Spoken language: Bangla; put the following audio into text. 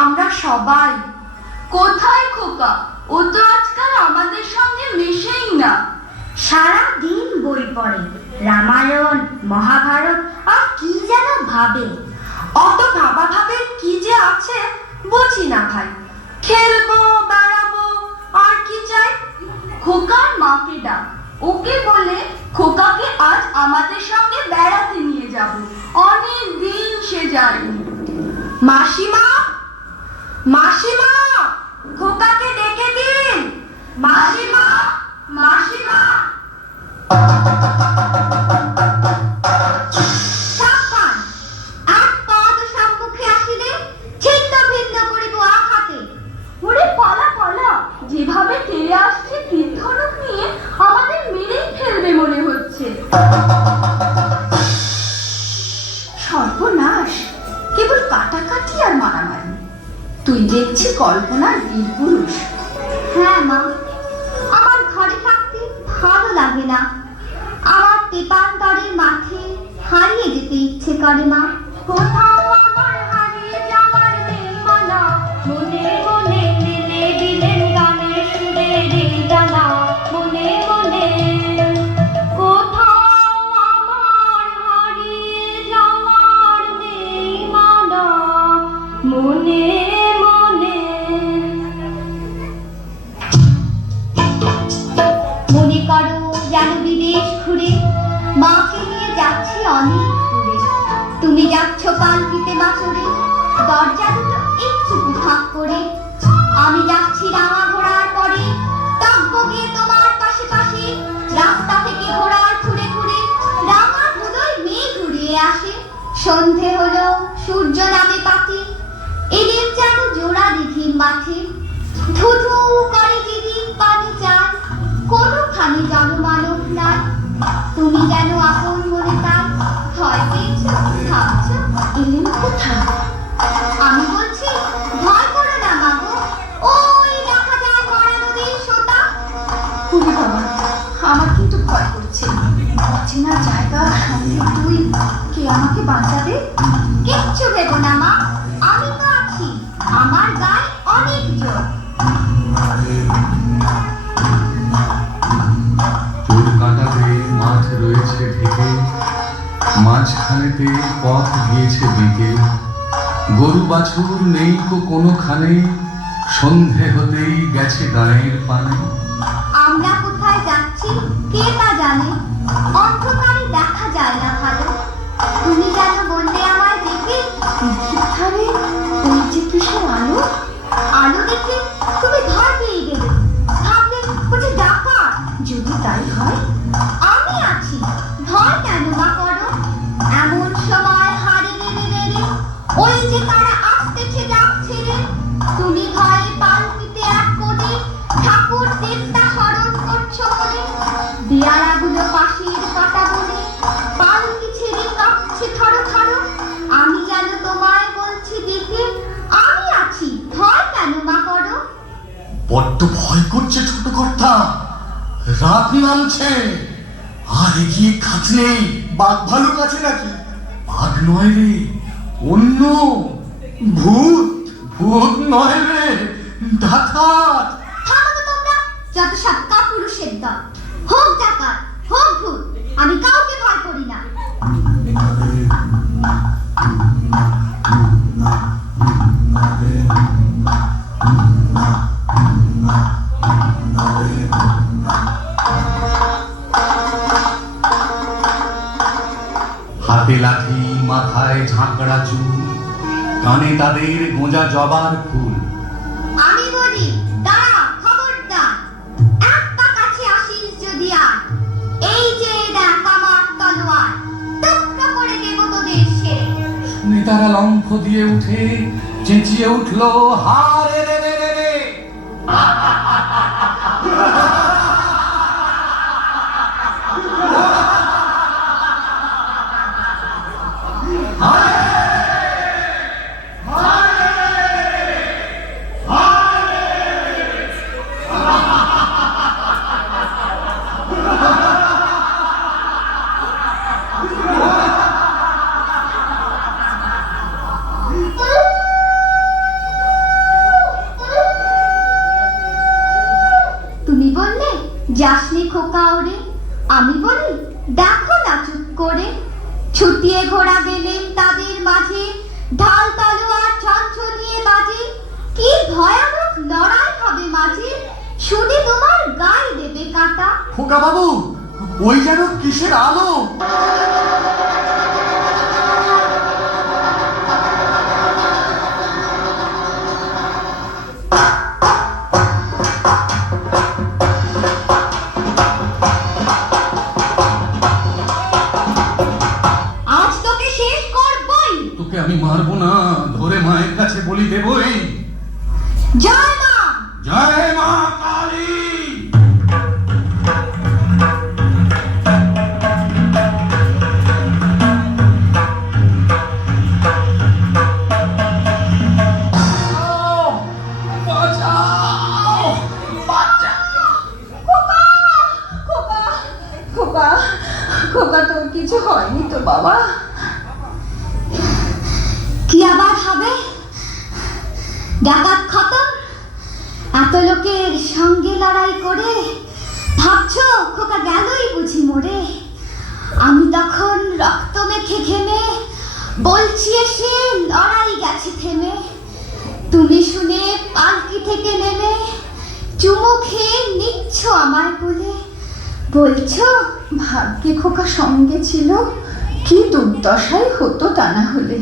আমরা সবাই। কোথায় খোকা? ও তো আজকাল আমাদের সঙ্গে মেশেই না। সারা দিন বই পড়ে, রামায়ণ মহাভারত আর কি যেন ভাবে। অত ভাবা ভাবে কি যে আছে বুঝি না ভাই। খেলবো, বেড়াবো, আর কি চাই? খোকার মাকে ডাক, ওকে বলে খোকাকে আজ আমাদের সঙ্গে বেড়াতে নিয়ে যাব। অনেক দিন সে যায়নি। মাসিমা, মাসিমা, খোকাকে ডেকে দিন। মাসিমা, মাসিমা। সাবধান, এক পদ সম্মুখে আসিলে ছিন্ন ভিন্ন করিব আঘাতে। ওরে পালা পালা, যেভাবে তেড়ে আসছে তীর-ধনুক নিয়ে আমাদের মেরেই ফেলবে মনে হচ্ছে। সর্বনাশ, কেবল কাটাকাটি আর মারামারি। তুই দেখছি কল্পনার বীর পুরুষ। হ্যাঁ মা, আমার ঘরে থাকতে ভালো লাগে না। আমার তেপান্তরের মাঠে হারিয়ে যেতে ইচ্ছে করে মা। কোথাও আমার হারিয়ে যাওয়ার নেই মানা, মনে মনে দিলে দিলেন গানের সুরের জানা, মনে মনে। কোথাও আমার হারিয়ে যাওয়ার নেই মানা, মনে মনে। মনে করো যেন বিদেশ ঘুরে মাকে নিয়ে যাচ্ছি অনেক দূরে। তুমি যাচ্ছ পালকিতে বাছরে, দরজা দুটো একটু ফাঁক করে। আমি যাচ্ছি রাঙা ঘোড়ার পরে, টগবগিয়ে তোমার পাশে পাশে। রাস্তা থেকে ঘোড়ার ঘুরে ঘুরে রাঙা ধুলোয় মেঘ ঘুরিয়ে আসে। সন্ধে হলো, সূর্য নামে পাতে, এদের যেন জোড়া দিঘির মাঠে। ধুধু করে যেদিন পানি চায়, কোনোখানে জনমানব নাই। তুমি যেন আপন মনে তাই ভয় পেয়েছ, ভাবছ এলেন কোথায়? আমি বলছি ভয় করো না মা গো, ওই দেখা যায় মরা নদীর সোতা। ওরে বাবা, আমার কিন্তু ভয় করছে। অচেনা জায়গার সঙ্গে তুই, কে আমাকে বাঁচাবে? কিচ্ছু ভেবো না মা, আমি তো আছি। আমার গায়ে অনেক জোর। চোর কাঁটাতে মাঠ রয়েছে ঢেকে, মাঝখানেতে পথ গিয়েছে বেঁকে। গরু বাছুর নেই কোনোখানে, সন্ধে হতেই গেছে গায়ের পানে। আমরা কোথায় যাচ্ছি কে তা জানে, অন্ধকারে দেখা যায় না ভালো। তুমি যেন বললে আমায় দেখে, দিঘির ধারে ওই যে কিসের আলো। আলো দেখে তুমি ভয় পেয়ে গেলে, ভাবলে বুঝি ডাকাত। যদি তাই হয়, আমি আছি, ভয় কেন বা করো? এমন সময় হাড়ি নেড়ে নেড়ে ওই যে তারা আসতেছে ডাক ছেড়ে। তুমি ভয়ে পালকিতে এক কোণে ঠাকুর দেবতা স্মরণ করছো মনে। দেয়ালাগুলো পাশের কাটা বনে, পালকি ছেড়ে কাঁপছে থরো থরো। আমি যেন তোমায় বলছি দেখে, আমি আছি, ভয় কেন বা করো? বড্ড ভয় করছে ছোট কর্তা, রাত নামছে। আর এগিয়ে খাটলে বাঘ ভালুক আছে নাকি? বাঘ নয় রে, অন্য ভূত। ভূত নয় রে, ডাকাত। থামো তো তোমরা, যত সব কাপুরুষের দল। হোক ডাকাত, হোক ভূত, আমি কাউকে ভয় করি না। হাতে লাঠি, মাথায় ঝাঁকড়া চুল, কানে তাদের গোঁজা জবার ফুল। আমি বলি দাঁড়া, খবরদার, এক পা কাছে আসিস যদি আর। এই যে দেখ আমার তলোয়ার, টুকরো করে দেব তোদের সেরে। শুনে তারা লম্ফ দিয়ে উঠে চেঁচিয়ে উঠলো, হারে রে রে রে রে। খোকা বাবু, ওই যেন কিসের আলো। আজ তোকে শেষ করবই। তোকে আমি মারবো না, ধরে মায়ের কাছে বলি দেবই। জয় মা। জয় মা কালী। খোকা, খোকা তোর কিছু হয়নি তো বাবা? কি আবার হবে? ডাকাত খতম? এত লোকের সঙ্গে লড়াই করে ভাবছো খোকা গেলই বুঝি মরে? আমি তখন রক্ত মেখে ঘেমে বলছি এসে লড়াই গেছে থেমে। তুমি শুনে পালকি থেকে নেমে চুমু খেয়ে নিচ্ছ আমায় বলে, বলছো ভাগ্যে খোকা সঙ্গে ছিল, কি দুর্দশাই হতো তা না হলে।